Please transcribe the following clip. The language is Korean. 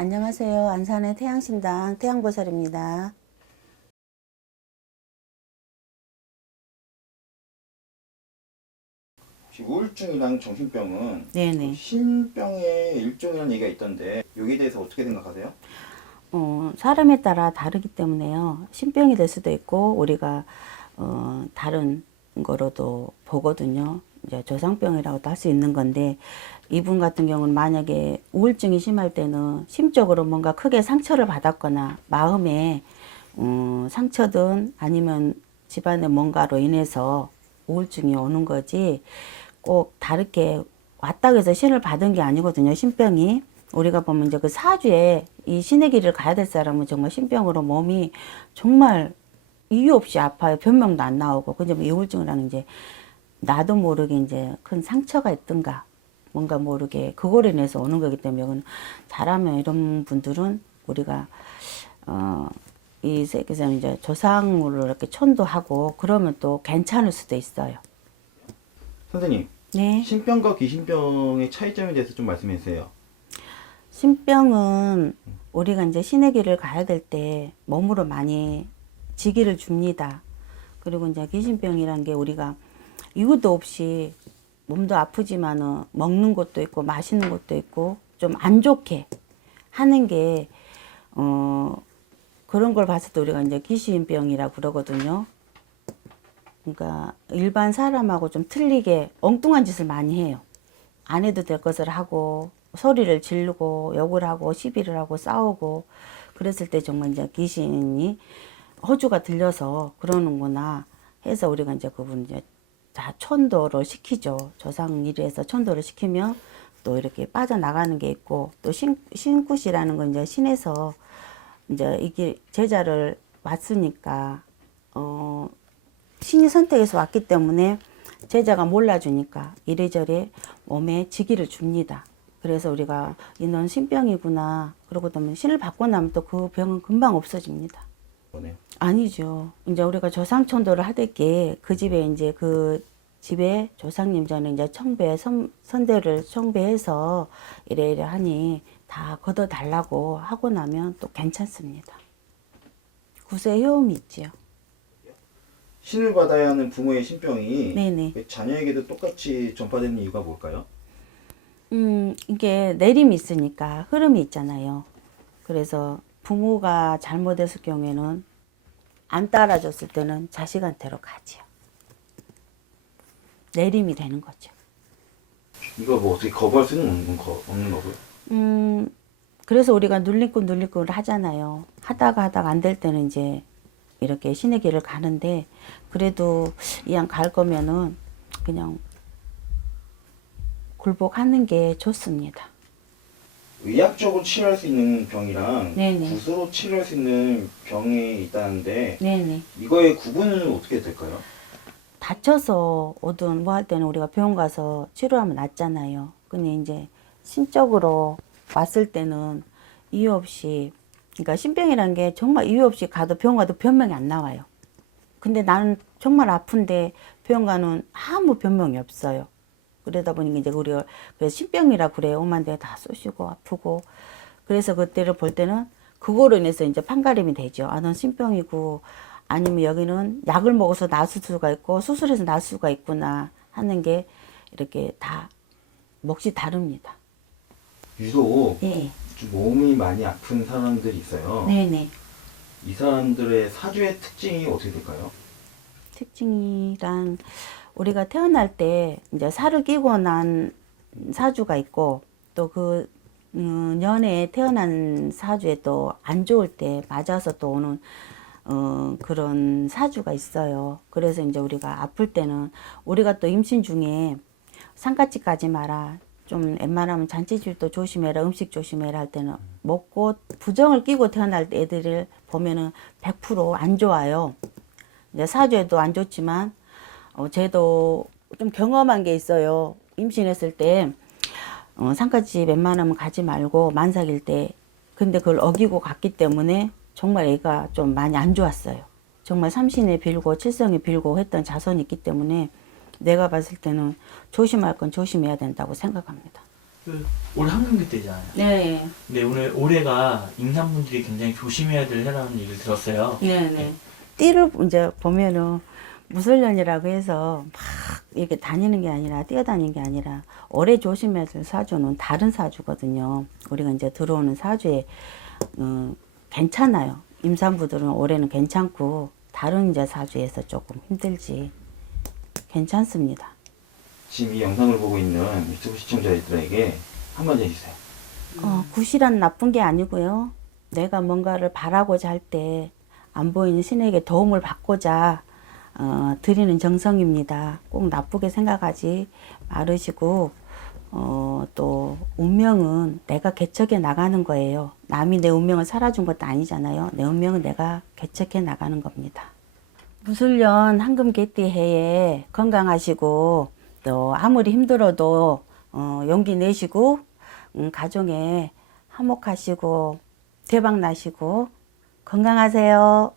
안녕하세요. 안산의 태양신당 태양보살입니다. 우울증이랑 정신병은 네네. 신병의 일종이라는 얘기가 있던데 여기에 대해서 어떻게 생각하세요? 사람에 따라 다르기 때문에요. 신병이 될 수도 있고 우리가 다른 거로도 보거든요. 이제 조상병이라고도 할 수 있는 건데 이분 같은 경우는 만약에 우울증이 심할 때는 심적으로 뭔가 크게 상처를 받았거나 마음에 상처든 아니면 집안의 뭔가로 인해서 우울증이 오는 거지 꼭 다르게 왔다고 해서 신을 받은 게 아니거든요. 신병이. 우리가 보면 이제 그 사주에 이 신의 길을 가야 될 사람은 정말 신병으로 몸이 정말 이유 없이 아파요. 변명도 안 나오고. 근데 뭐 우울증이라는 이제 나도 모르게 이제 큰 상처가 있든가 뭔가 모르게 그거로 인해서 오는 거기 때문에 이건 잘하면 이런 분들은 우리가 이 세계에서는 이제 조상으로 이렇게 천도하고 그러면 또 괜찮을 수도 있어요. 선생님, 네. 신병과 귀신병의 차이점에 대해서 좀 말씀해 주세요. 신병은 우리가 이제 신의 길을 가야 될 때 몸으로 많이 지기를 줍니다. 그리고 이제 귀신병이란 게 우리가 이유도 없이 몸도 아프지만은 먹는 것도 있고 마시는 것도 있고 좀 안 좋게 하는 게 그런 걸 봤을 때 우리가 이제 귀신병이라고 그러거든요. 그러니까 일반 사람하고 좀 틀리게 엉뚱한 짓을 많이 해요. 안 해도 될 것을 하고 소리를 지르고 욕을 하고 시비를 하고 싸우고 그랬을 때 정말 이제 귀신이 허주가 들려서 그러는구나 해서 우리가 이제 그분 이제 다 천도를 시키죠. 조상 일에서 천도를 시키면 또 이렇게 빠져나가는 게 있고 또 신굿이라는 건 이제 신에서 이제 이게 제자를 왔으니까 신이 선택해서 왔기 때문에 제자가 몰라주니까 이래저래 몸에 지기를 줍니다. 그래서 우리가 넌 신병이구나 그러고 나면 신을 받고 나면 또 그 병은 금방 없어집니다. 뭐네요? 아니죠. 이제 우리가 조상천도를 하듯게 그 집에 이제 그 집에 조상님 전에 이제 선대를 청배해서 이래 하니 다 걷어달라고 하고 나면 또 괜찮습니다. 구세 효험이 있지요. 신을 받아야 하는 부모의 신병이 네네. 자녀에게도 똑같이 전파되는 이유가 뭘까요? 이게 내림이 있으니까 흐름이 있잖아요. 그래서 부모가 잘못했을 경우에는 안 따라줬을 때는 자식한테로 가지요. 내림이 되는 거죠. 이거 뭐 어떻게 거부할 수는 없는 거고요? 그래서 우리가 눌림꾼을 하잖아요. 하다가 안 될 때는 이제 이렇게 신의 길을 가는데 그래도 이왕 갈 거면은 그냥 굴복하는 게 좋습니다. 의학적으로 치료할 수 있는 병이랑 네네. 굿으로 치료할 수 있는 병이 있다는데 네네. 이거의 구분은 어떻게 될까요? 다쳐서 오든 뭐 할 때는 우리가 병원 가서 치료하면 낫잖아요. 근데 이제 신적으로 왔을 때는 이유 없이 그러니까 신병이라는 게 정말 이유 없이 가도 병원 가도 변명이 안 나와요. 근데 나는 정말 아픈데 병원 가는 아무 변명이 없어요. 그러다 보니까 이제 우리가 그래서 신병이라 그래요. 오만 대 다 쑤시고 아프고 그래서 그때를 볼 때는 그거로 인해서 이제 판가름이 되죠. 아, 넌 신병이고 아니면 여기는 약을 먹어서 나을 수가 있고 수술해서 나을 수가 있구나 하는 게 이렇게 다 몫이 다릅니다. 유독 예. 좀 몸이 많이 아픈 사람들이 있어요. 네네. 이 사람들의 사주의 특징이 어떻게 될까요? 특징이란 우리가 태어날 때 이제 살을 끼고 난 사주가 있고 또 그 년에 태어난 사주에 또 안 좋을 때 맞아서 또 오는 그런 사주가 있어요. 그래서 이제 우리가 아플 때는 우리가 또 임신 중에 상가집 가지 마라. 좀 웬만하면 잔치질도 조심해라. 음식 조심해라 할 때는 먹고 부정을 끼고 태어날 때 애들을 보면은 100%안 좋아요. 이제 사주에도 안 좋지만 쟤도 좀 경험한 게 있어요. 임신했을 때 상가집 웬만하면 가지 말고 만삭일 때 근데 그걸 어기고 갔기 때문에 정말 애가 좀 많이 안 좋았어요. 정말 삼신에 빌고 칠성에 빌고 했던 자손이 있기 때문에 내가 봤을 때는 조심할 건 조심해야 된다고 생각합니다. 올해 황금기 때잖아요. 네, 근데 오늘 올해가 임산부들이 굉장히 조심해야 될 해라는 얘기를 들었어요. 네. 띠를 이제 보면은 무술년이라고 해서 막 이렇게 다니는 게 아니라 뛰어다니는 게 아니라 오래 조심해야 될 사주는 다른 사주거든요. 우리가 이제 들어오는 사주에 괜찮아요. 임산부들은 올해는 괜찮고 다른 이제 사주에서 조금 힘들지. 괜찮습니다. 지금 이 영상을 보고 있는 유튜브 시청자들에게 한마디 해주세요. 굿이란 나쁜 게 아니고요. 내가 뭔가를 바라고자 할 때 안 보이는 신에게 도움을 받고자 드리는 정성입니다. 꼭 나쁘게 생각하지 말으시고 또 운명은 내가 개척해 나가는 거예요. 남이 내 운명을 살아준 것도 아니잖아요. 내 운명은 내가 개척해 나가는 겁니다. 무술년 황금 개띠 해에 건강하시고 또 아무리 힘들어도 용기 내시고 가정에 화목하시고 대박 나시고 건강하세요.